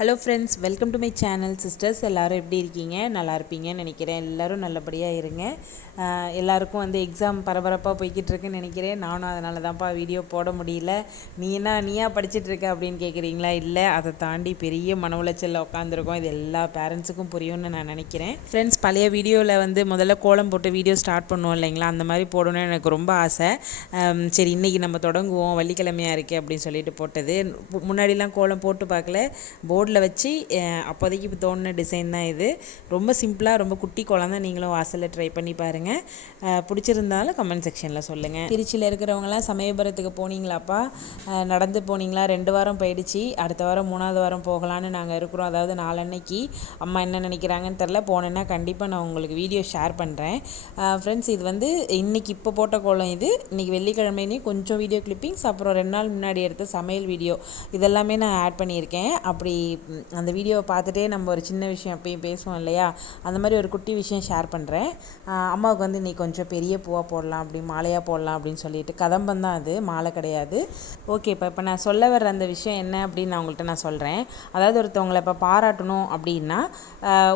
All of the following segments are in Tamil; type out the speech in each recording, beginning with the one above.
Hello friends, welcome to my channel. Sisters எல்லோரும் எப்படி இருக்கீங்க? நல்லா இருப்பீங்கன்னு நினைக்கிறேன். எல்லோரும் நல்லபடியாக இருங்க. எல்லாருக்கும் எக்ஸாம் பரபரப்பாக போய்கிட்டு இருக்குன்னு நினைக்கிறேன். நானும் அதனால தான்ப்பா வீடியோ போட முடியல. நீயா படிச்சுட்ருக்க அப்படின்னு கேட்குறீங்களா? இல்லை, அதை தாண்டி பெரிய மன உளைச்சலில் உட்காந்துருக்கோம். இது எல்லா பேரண்ட்ஸுக்கும் புரியும்னு நான் நினைக்கிறேன். ஃப்ரெண்ட்ஸ், பழைய வீடியோவில் முதல்ல கோலம் போட்டு வீடியோ ஸ்டார்ட் பண்ணுவோம் இல்லைங்களா? அந்த மாதிரி போடணும்னு எனக்கு ரொம்ப ஆசை. சரி, இன்றைக்கி நம்ம தொடங்குவோம், வெள்ளிக்கிழமையாக இருக்குது அப்படின்னு சொல்லிட்டு போட்டது. முன்னாடிலாம் கோலம் போட்டு பார்க்கல, போர்டில் வச்சு அப்போதைக்கு தோணுன டிசைன் தான் இது. ரொம்ப சிம்பிளாக, ரொம்ப குட்டி கோலம் தான். நீங்களும் வாசலில் ட்ரை பண்ணி பாருங்கள். பிடிச்சிருந்தாலும் கமெண்ட் செக்ஷனில் சொல்லுங்கள். திருச்சியில் இருக்கிறவங்களாம் சமயபுரத்துக்கு போனீங்களாப்பா? நடந்து போனீங்களா? 2 வாரம் போயிடுச்சு. அடுத்த வாரம் 3வது வாரம் போகலான்னு நாங்கள் இருக்கிறோம். அதாவது நாளன்னைக்கு. அம்மா என்ன நினைக்கிறாங்கன்னு தெரில. போனேன்னா கண்டிப்பாக நான் உங்களுக்கு வீடியோ ஷேர் பண்ணுறேன். ஃப்ரெண்ட்ஸ், இது இன்றைக்கி இப்போ போட்ட கோலம். இது இன்றைக்கி வெள்ளிக்கிழமையிலையும் கொஞ்சம் வீடியோ கிளிப்பிங்ஸ், அப்புறம் 2 நாள் முன்னாடி எடுத்த சமையல் வீடியோ, இதெல்லாமே நான் ஆட் பண்ணியிருக்கேன். அப்படி அந்த வீடியோவை பார்த்துட்டே நம்ம ஒரு சின்ன விஷயம் அப்பயும் பேசுவோம் இல்லையா? அந்த மாதிரி ஒரு குட்டி விஷயம் ஷேர் பண்ணுறேன். அம்மாவுக்கு இன்றைக்கி கொஞ்சம் பெரிய பூவாக போடலாம், அப்படி மாலையாக போடலாம் அப்படின்னு சொல்லிட்டு. கதம்பம் தான் அது, மாலை கிடையாது. ஓகே, இப்போ நான் சொல்ல வர்ற அந்த விஷயம் என்ன அப்படின்னு நான் உங்கள்கிட்ட சொல்கிறேன். அதாவது ஒருத்தவங்களை இப்போ பாராட்டணும் அப்படின்னா,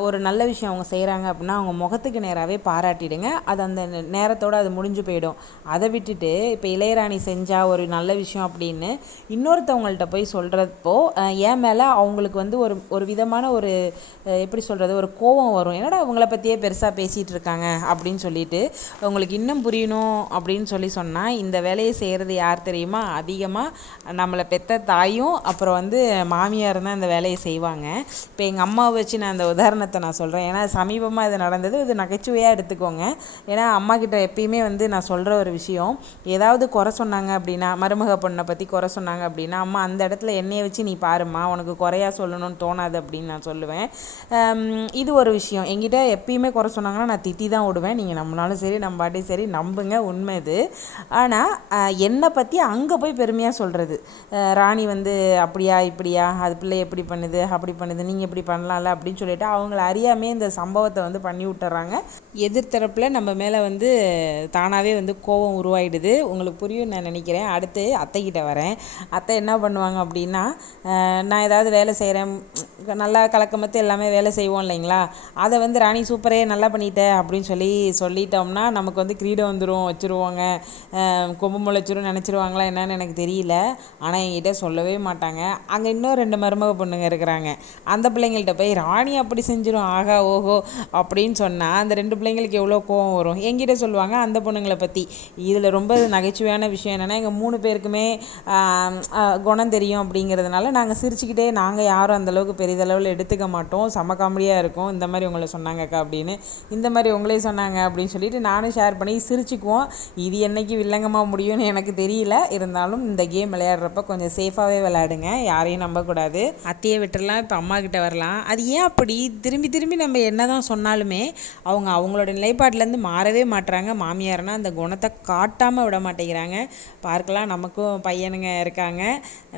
ஒரு நல்ல விஷயம் அவங்க செய்கிறாங்க அப்படின்னா அவங்க முகத்துக்கு நேராகவே பாராட்டிடுங்க. அது அந்த நேரத்தோடு அது முடிஞ்சு போயிடும். அதை விட்டுட்டு இப்போ இளையராணி செஞ்சால் ஒரு நல்ல விஷயம் அப்படின்னு இன்னொருத்தவங்கள்ட்ட போய் சொல்கிறப்போ ஏன் மேலே அவங்களுக்கு ஒரு விதமான ஒரு எப்படி சொல்கிறது, ஒரு கோபம் வரும். என்னடா அவங்கள பற்றியே பெருசாக பேசிகிட்டு இருக்காங்க அப்படின்னு சொல்லிட்டு. உங்களுக்கு இன்னும் புரியணும் அப்படின்னு சொன்னால், இந்த வேலையை செய்கிறது யார் தெரியுமா? அதிகமாக நம்மளை பெற்ற தாயும் அப்புறம் மாமியார் தான் இந்த வேலையை செய்வாங்க. இப்போ எங்கள் அம்மாவை வச்சு நான் அந்த உதாரணத்தை நான் சொல்கிறேன். ஏன்னா சமீபமாக இது நடந்தது. இது நகைச்சுவையாக எடுத்துக்கோங்க. ஏன்னா அம்மா கிட்ட எப்பயுமே நான் சொல்கிற ஒரு விஷயம், ஏதாவது குறை சொன்னாங்க அப்படின்னா, மருமக பொண்ணை பற்றி குறை சொன்னாங்க அப்படின்னா, அம்மா அந்த இடத்துல என்னையை வச்சு நீ பாருமா, உனக்கு குறையா சொல்லணும்னு தோணாது அப்படின்னு நான் சொல்லுவேன். இது ஒரு விஷயம். என்கிட்ட எப்பயுமே குறை சொன்னாங்கன்னா நான் திட்டி தான் விடுவேன். நீங்கள் நம்பினாலும் சரி நம்பாட்டியும் சரி, நம்புங்க, உண்மை இது. ஆனால் என்னை பற்றி அங்கே போய் பெருமையாக சொல்கிறது, ராணி அப்படியா இப்படியா, அது பிள்ளை எப்படி பண்ணுது அப்படி பண்ணுது, நீங்கள் இப்படி பண்ணலாம்ல அப்படின்னு சொல்லிட்டு அவங்கள அறியாமே இந்த சம்பவத்தை பண்ணி விட்டுறாங்க. எதிர்த்தரப்பில் நம்ம மேலே தானாகவே கோபம் உருவாயிடுது. உங்களுக்கு புரியும் நான் நினைக்கிறேன். அடுத்து அத்தைக்கிட்ட வரேன். அத்தை என்ன பண்ணுவாங்க அப்படின்னா, நான் ஏதாவது வேலை செய்கிறேன், நல்லா கலக்கமத்து எல்லாமே வேலை செய்வோம் இல்லைங்களா? அதை ராணி சூப்பரே நல்லா பண்ணிட்ட அப்படின்னு சொல்லிட்டோம்னா நமக்கு கிரீடம் வச்சுருவாங்க, கொம்பு முளைச்சிரும் நினச்சிருவாங்களா என்னன்னு எனக்கு தெரியல. ஆனால் என்கிட்ட சொல்லவே மாட்டாங்க. அங்கே இன்னும் 2 மருமக பொண்ணுங்க இருக்கிறாங்க. அந்த பிள்ளைங்கள்ட்ட போய் ராணி அப்படி செஞ்சிடும், ஆகா ஓஹோ அப்படின்னு சொன்னால் அந்த 2 பிள்ளைங்களுக்கு எவ்வளோ கோவம் வரும். என்கிட்ட சொல்லுவாங்க அந்த பொண்ணுங்களை பற்றி. இதில் ரொம்ப நகைச்சுவையான விஷயம் என்னென்னா, எங்கள் 3 பேருக்குமே குணம் தெரியும். அப்படிங்கிறதுனால நாங்கள் சிரிச்சுக்கிட்டே, நாங்கள் யாரும் அந்தளவுக்கு பெரிதளவில் எடுத்துக்க மாட்டோம், செம காமெடியாக இருக்கும். இந்த மாதிரி உங்களை சொன்னாங்கக்கா அப்படின்னு, இந்த மாதிரி உங்களே சொன்னாங்க அப்படின்னு சொல்லிட்டு நானும் ஷேர் பண்ணி சிரிச்சுக்குவோம். இது என்னைக்கு வில்லங்கமாக முடியும்னு எனக்கு தெரியல. இருந்தாலும் இந்த கேம் விளையாடுறப்ப கொஞ்சம் சேஃபாகவே விளையாடுங்க, யாரையும் நம்பக்கூடாது. அத்தையை விட்டுறலாம், இப்போ அம்மா கிட்ட வரலாம். அது ஏன் அப்படி திரும்பி திரும்பி நம்ம என்ன தான் சொன்னாலுமே அவங்களோட நிலைப்பாட்டிலேருந்து மாறவே மாட்டுறாங்க. மாமியார்னால் அந்த குணத்தை காட்டாமல் விட மாட்டேங்கிறாங்க. பார்க்கலாம், நமக்கும் பையனுங்க இருக்காங்க,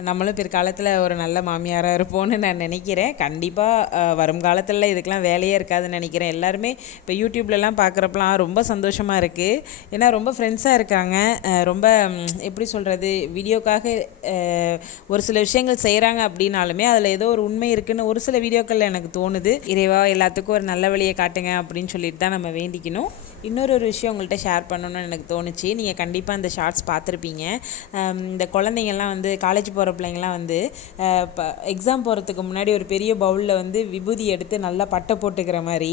நம்மளும் பிற்காலத்தில் ஒரு நல்ல மாமியாராக இருப்போம்னு நான் நினைக்கிறேன். கண்டிப்பாக வரும் காலத்தில் இதுக்கெலாம் வேலையே இருக்காதுன்னு நினைக்கிறேன். எல்லாருமே இப்போ யூடியூப்லலாம் பார்க்குறப்பலாம் ரொம்ப சந்தோஷமாக இருக்குது. ஏன்னா ரொம்ப ஃப்ரெண்ட்ஸாக இருக்காங்க. ரொம்ப எப்படி சொல்கிறது, வீடியோக்காக ஒரு சில விஷயங்கள் செய்கிறாங்க அப்படின்னாலுமே அதில் ஏதோ ஒரு உண்மை இருக்குதுன்னு ஒரு சில வீடியோக்களில் எனக்கு தோணுது. இறைவா எல்லாத்துக்கும் ஒரு நல்ல வழியை காட்டுங்க அப்படின்னு சொல்லிட்டு தான் நம்ம வேண்டிக்கணும். இன்னொரு விஷயம் உங்கள்கிட்ட ஷேர் பண்ணணும்னு எனக்கு தோணுச்சு. நீங்கள் கண்டிப்பாக இந்த ஷார்ட்ஸ் பார்த்துருப்பீங்க. இந்த குழந்தைங்கள்லாம் காலேஜ் போகிற பிள்ளைங்கள்லாம் எக்ஸாம் போகிறதுக்கு முன்னாடி ஒரு பெரிய பவுலில் விபூதி எடுத்து நல்லா பட்டை போட்டுக்கிற மாதிரி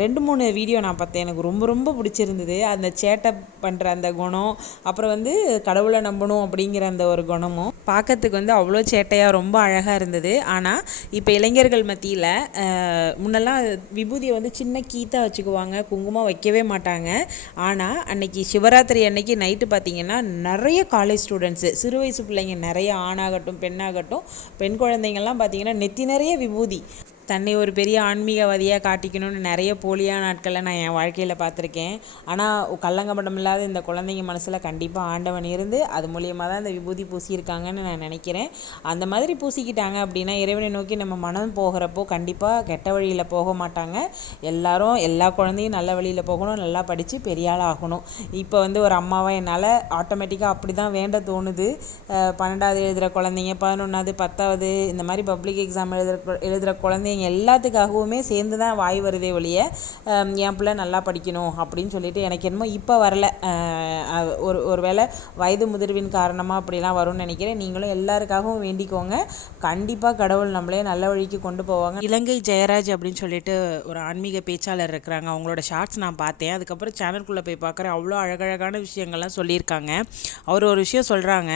2-3 வீடியோ நான் பார்த்தேன். எனக்கு ரொம்ப ரொம்ப பிடிச்சிருந்தது. அந்த சேட்டை பண்ணுற அந்த குணம், அப்புறம் கடவுளை நம்பணும் அப்படிங்கிற அந்த ஒரு குணமும் பார்க்கறதுக்கு அவ்வளோ சேட்டையாக ரொம்ப அழகாக இருந்தது. ஆனால் இப்போ இளைஞர்கள் மத்தியில் முன்னெல்லாம் விபூதியை சின்ன கீத்தாக வச்சுக்குவாங்க, குங்குமம் வைக்கவே மாட்டாங்க. ஆனால் அன்னைக்கு சிவராத்திரி அன்னைக்கு நைட்டு பார்த்திங்கன்னா நிறைய காலேஜ் ஸ்டூடெண்ட்ஸு, சிறு வயசு பிள்ளைங்க நிறைய, ஆணாகட்டும் பெண்ணாகட்டும், பெண் குழந்தைங்கள்லாம் பார்த்திங்கன்னா நெத்தி நிறைய விபூதி. தன்னை ஒரு பெரிய ஆன்மீகவாதியாக காட்டிக்கணும்னு நிறைய போலியான நாட்களை நான் என் வாழ்க்கையில் பார்த்துருக்கேன். ஆனால் கள்ளங்கபடம் இல்லாத இந்த குழந்தைங்க மனசில் கண்டிப்பாக ஆண்டவன் இருந்து அது மூலியமாக தான் இந்த விபூதி பூசியிருக்காங்கன்னு நான் நினைக்கிறேன். அந்த மாதிரி பூசிக்கிட்டாங்க அப்படின்னா இறைவனை நோக்கி நம்ம மனம் போகிறப்போ கண்டிப்பாக கெட்ட வழியில் போக மாட்டாங்க. எல்லாரும் எல்லா குழந்தையும் நல்ல வழியில் போகணும், நல்லா படித்து பெரிய ஆள் ஆகணும். இப்போ ஒரு அம்மாவாக என்னால் ஆட்டோமேட்டிக்காக அப்படி தான் வேண்ட தோணுது. 12வது எழுதுகிற குழந்தைங்க, 11வது 10வது இந்த மாதிரி பப்ளிக் எக்ஸாம் எழுதுகிற குழந்தைங்க எல்லாத்துக்காகவுமே சேர்ந்து தான் வாய் வருதே ஒழிய என் பிள்ளை நல்லா படிக்கணும் அப்படின்னு சொல்லிட்டு எனக்கு என்னமோ இப்போ வரல. ஒரு வேளை வயது முதிர்வின் காரணமாக அப்படிலாம் வரும்னு நினைக்கிறேன். நீங்களும் எல்லாருக்காகவும் வேண்டிக்கோங்க. கண்டிப்பாக கடவுள் நம்மளே நல்ல வழிக்கு கொண்டு போவாங்க. இலங்கை ஜெயராஜ் அப்படின்னு சொல்லிட்டு ஒரு ஆன்மீக பேச்சாளர் இருக்கிறாங்க. அவங்களோட ஷார்ட்ஸ் நான் பார்த்தேன். அதுக்கப்புறம் சேனல்குள்ளே போய் பார்க்குறேன். அவ்வளோ அழகழகான விஷயங்கள்லாம் சொல்லியிருக்காங்க. அவர் ஒரு விஷயம் சொல்கிறாங்க,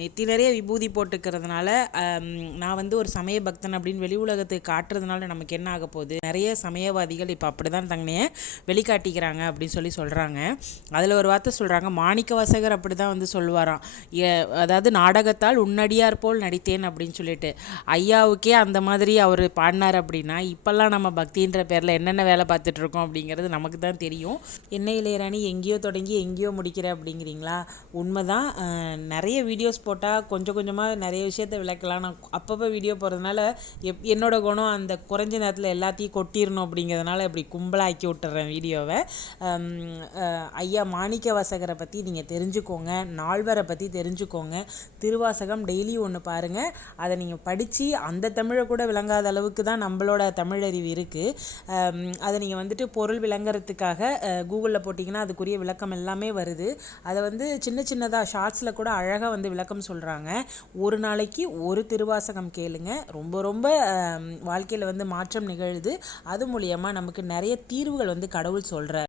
நெத்தி நிறைய விபூதி போட்டுக்கிறதுனால நான் ஒரு சமய பக்தன் அப்படின்னு வெளி உலகத்துக்கு காட்டுறதுனால நமக்கு என்ன ஆக போகுது? நிறைய சமயவாதிகள் இப்போ அப்படி தான் தங்கனையை வெளிக்காட்டிக்கிறாங்க அப்படின்னு சொல்கிறாங்க. அதில் ஒரு வார்த்தை சொல்கிறாங்க, மாணிக்கவாசகர் அப்படி தான் சொல்லுவாராம். அதாவது நாடகத்தால் உன்னடியார் போல் நடித்தேன் அப்படின்னு சொல்லிட்டு ஐயாவுக்கே அந்த மாதிரி அவர் பாடினார் அப்படின்னா இப்போல்லாம் நம்ம பக்தின்ற பேரில் என்னென்ன வேலை பார்த்துட்ருக்கோம் அப்படிங்கிறது நமக்கு தான் தெரியும். என்ன இளையராணி எங்கேயோ தொடங்கி எங்கேயோ முடிக்கிற அப்படிங்கிறீங்களா? உண்மைதான். நிறைய வீடியோஸ் போட்டால் கொஞ்சம் கொஞ்சமாக நிறைய விஷயத்தை விளக்கலாம். நான் அப்பப்போ வீடியோ போடுறதுனால என்னோட குணம் அந்த குறைஞ்ச நேரத்தில் எல்லாத்தையும் கொட்டிடணும் அப்படிங்கிறதுனால இப்படி கும்பலாக்கி விட்டுறேன் வீடியோவை. ஐயா மாணிக்க வாசகரை பற்றி நீங்கள் தெரிஞ்சுக்கோங்க, நால்வரை பற்றி தெரிஞ்சுக்கோங்க. திருவாசகம் டெய்லி ஒன்று பாருங்கள். அதை நீங்கள் படித்து அந்த தமிழை கூட விளங்காத அளவுக்கு தான் நம்மளோட தமிழறிவு இருக்குது. அதை நீங்கள் பொருள் விளங்குறதுக்காக கூகுளில் போட்டிங்கன்னா அதுக்குரிய விளக்கம் எல்லாமே வருது. அதை சின்ன சின்னதாக ஷார்ட்ஸில் கூட அழகாக விளக்கம் சொல்கிறாங்க. ஒரு நாளைக்கு ஒரு திருவாசகம் கேளுங்க. ரொம்ப ரொம்ப வாழ்க்கையில் மாற்றம் நிகழுது. அது மூலியமாக நமக்கு நிறைய தீர்வுகள் கடவுள் சொல்கிறார்.